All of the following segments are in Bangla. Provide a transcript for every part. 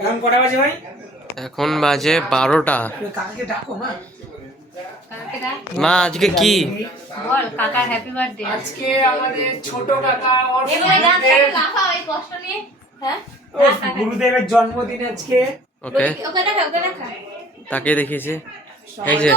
এখন কটা বাজে ভাই? এখন বাজে 12টা। কাকাকে ডাকো মা। মা আজকে কি? বল কাকা হ্যাপি বার্থডে। আজকে আমাদের ছোট কাকা ওর কষ্ট নিয়ে হ্যাঁ গুরুদেবের জন্মদিন আজকে। ওকে, ওকে দেখা তাকে দেখিয়েছে। এই যে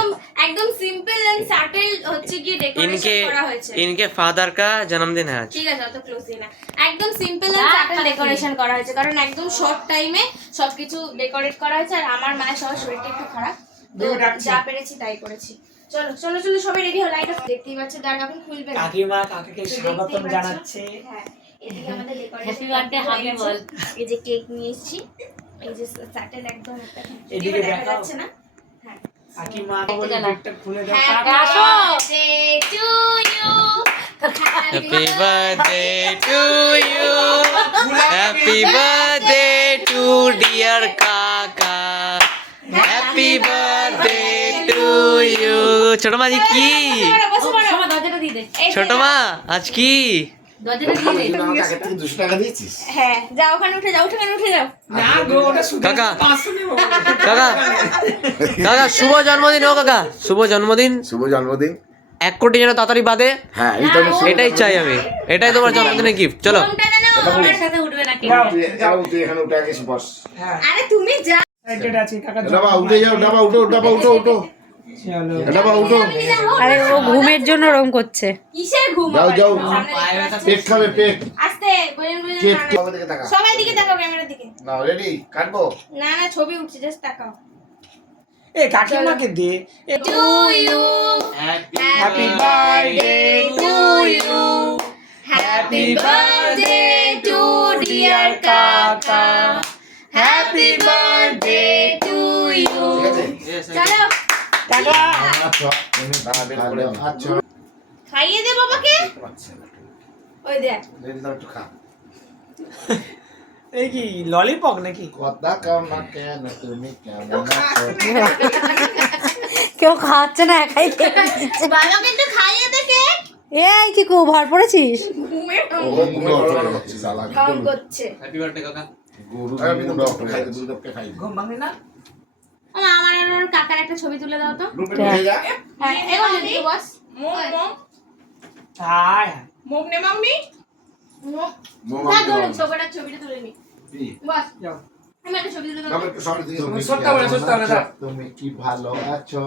একদম সিম্পল এন্ড সাটেল হচ্ছে কি ডেকোরেশন করা হয়েছে। इनके फादर का जन्मदिन है आज। ঠিক আছে, অত ক্লোজ না। একদম সিম্পল এন্ড সাটেল ডেকোরেশন করা হয়েছে, কারণ একদম শর্ট টাইমে সবকিছু ডেকোরেট করা হয়েছে। আর আমার মায়ের সবার শরীরটা একটু খারাপ, তো যা পেরেছি তাই করেছি। চলো চলো চলো সবাই রেডি হও। লাইট অফ দেখতেই পাচ্ছ, দাঁড়া এখন খুলবে না। কাকিমা কাকাকে স্বাগতম জানাচ্ছে। হ্যাঁ, এদিকে আমাদের ডেকোরেশন হ্যাপি বার্থডে হাবি বল। এই যে কেক নিয়ে এসেছি, এই যে সাটেল একদম একটা এদিকে দেখা যাচ্ছে না। হ্যাঁ কাকিমা বলে গেটটা খুলে দাও। Happy birthday to you, happy birthday to you, happy birthday to dear काका, हैप्पी बर्थडे टू यू। ছোট মা কি? দরজাটা দিয়ে দে। ছোট মা আজ কি? দরজাটা দিয়ে দে। কাকে থেকে 200 টাকা দিয়েছিস? হ্যাঁ যাও, ওখানে উঠে যাও, উঠে যাও। না গো, ওটা শুধু কাকা। 500 নেব। কাকা কাকা শুভ জন্মদিন। ও কাকা শুভ জন্মদিন। শুভ জন্মদিন। 1 কোটি যেন তাড়াতাড়ি বাদে, হ্যাঁ এই তো আমি এটাই চাই আমি। এটাই তোমার জন্মদিনের গিফট। চলো ফোনটা জানো আমার সাথে উঠবে না কেন? যাও তুই এখানে উঠে আগে বস। হ্যাঁ আরে তুমি যা। এক্সাইটেড আছি কাকা। ডাবা উঠে যাও, ডাবা উঠো, ডাবা উঠো, উঠো চলো ডাবা উঠো। আরে ও ঘুমের জন্য ওরম করছে। কিসের ঘুম? যাও যাও, সামনে পেট খাবে পেট। আস্তে বলেন পেট খাবে দিকে তাকা। সবাই দিকে তাকাও, ক্যামেরার দিকে। না রেডি কাটবো। না না, ছবি উঠছে, জাস্ট তাকাও। এ কাকিমাকে দে। To you, happy birthday to you, happy birthday to dear কাকা, হ্যাপি বার্থডে টু ইউ। ঠিক আছে চলো টাকা। আচ্ছা তুমি দাঁড়া বের করে নি। আচ্ছা খাইয়ে দে বাবাকে। ওই দেখ, রেডি দাও একটু খা। এই কি ললিপপ নাকি? কথা কাও না কেন তুমি কেমন আছো? কেউ খাওয়াচ্ছে না, একাই খেয়ে নিচ্ছে। বাবাকে একটু খাইয়ে দে কেক। এই কি কো ভর পড়েছিস? ঘুমের ও ঘুমে ওঠা হচ্ছে জ্বালা। কাম করছে। হ্যাপি বার্থডে কাকা। গুরু ডক্টর খাই গুরুদেবকে খাই। ঘুম ভাঙে না? ও আমার আর ওর কাকার একটা ছবি তুলে দাও তো। রূপে উঠে যা। হ্যাঁ এগো যদি বস। হায় মোম নে মাম্মি। মোমো না ধরে ছবিটা তুলে নি। বস যাও। আমি একটা ছবি তুলে দাও। তুমি সত্যি বলে, সত্যি বলে, দাও। তুমি কি ভালো আছো?